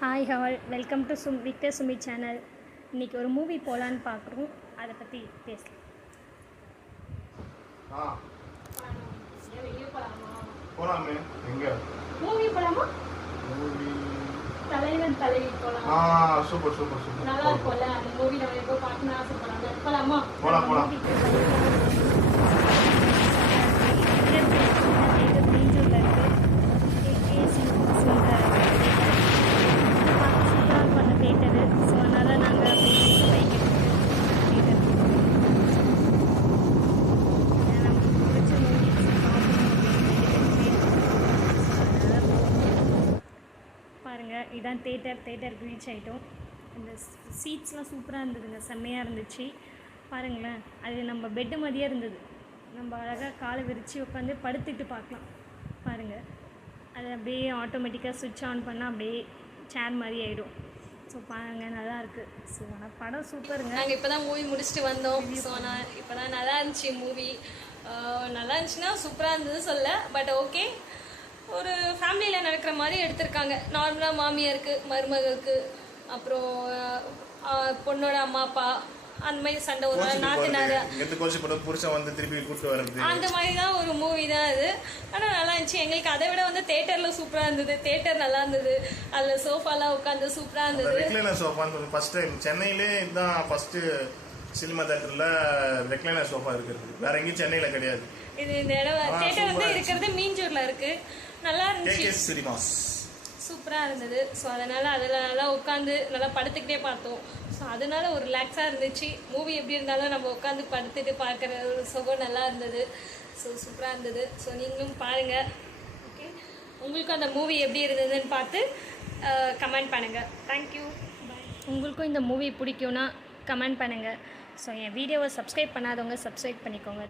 Hi all welcome to Victor Sumi channel. இன்றைக்கி ஒரு movie போகலான்னு பார்க்குறோம், அதை பற்றி பேசலாம். போலாமே. எங்க மூவி போகலாமா? மூவி தலைவன் தலைவி போகலாம். Super super super. நல்லா இருக்கும்ல அந்த மூவி. நம்ம எப்போ பார்க்கணும்னு ஆசைப்படாங்க. போகலாமா? போலாம் போலாம். பாருங்கள், இதான் தேட்டருக்கு ரீச் ஆகிட்டோம். இந்த சீட்ஸ்லாம் சூப்பராக இருந்ததுங்க, செம்மையாக இருந்துச்சு. பாருங்களேன், அது நம்ம பெட்டு மாதிரியே இருந்தது. நம்ம அழகாக காலை விரித்து உட்காந்து படுத்துட்டு பார்க்கலாம். பாருங்கள், அது அப்படியே ஆட்டோமேட்டிக்காக சுவிட்ச் ஆன் பண்ணால் அப்படியே சேர் மாதிரி ஆகிடும். ஸோ பாருங்கள், நல்லாயிருக்கு. ஸோ ஆனால் படம் சூப்பருங்க. நாங்கள் இப்போ தான் மூவி முடிச்சுட்டு வந்தோம். ஸோ நான் இப்போ தான் நல்லா இருந்துச்சு மூவி. நல்லா இருந்துச்சுன்னா சூப்பராக இருந்தது சொல்ல. பட் ஓகே, ஒரு ஃபேமிலியில் நடக்கிற மாதிரி எடுத்திருக்காங்க. நார்மலாக மாமியாருக்கு, மருமகளுக்கு, அப்புறம் பொண்ணோட அம்மா அப்பா, அந்த மாதிரி சண்டை ஒரு நாத்தினார், புருஷன் வந்து திருப்பி கூப்பிட்டு வரது, அந்த மாதிரி தான் ஒரு மூவி தான் அது. ஆனால் நல்லா இருந்துச்சு. எங்களுக்கு அதை விட வந்து தேட்டரில் சூப்பராக இருந்தது. தேட்டர் நல்லா இருந்தது. அதில் சோஃபாலாம் உட்காந்து சூப்பராக இருந்தது. ரெக்லைனர் சோஃபான்னு ஃபர்ஸ்ட் டைம் சென்னையிலே இதுதான் ஃபர்ஸ்ட் சினிமா தேட்டரில் ரெக்லைனர் சோஃபா இருக்கிறது. வேற எங்கேயும் சென்னையில் கிடையாது. இது இந்த இடம் தேட்டர் வந்து இருக்கிறது மீஞ்சூரில் இருக்கு. நல்லா இருந்துச்சு, சூப்பராக இருந்தது. ஸோ அதனால் அதில் நல்லா உட்காந்து நல்லா படுத்துக்கிட்டே பார்த்தோம். ஸோ அதனால ஒரு ரிலாக்ஸாக இருந்துச்சு. மூவி எப்படி இருந்தாலும் நம்ம உட்காந்து படுத்துட்டு பார்க்குற ஒரு சுகம் நல்லா இருந்தது. ஸோ சூப்பராக இருந்தது. ஸோ நீங்களும் பாருங்கள். ஓகே, உங்களுக்கும் அந்த மூவி எப்படி இருந்ததுன்னு பார்த்து கமெண்ட் பண்ணுங்கள். தேங்க்யூ, பாய். உங்களுக்கும் இந்த மூவி பிடிக்கும்னா கமெண்ட் பண்ணுங்கள். ஸோ என் வீடியோவை சப்ஸ்கிரைப் பண்ணாதவங்க சப்ஸ்கிரைப் பண்ணிக்கோங்க.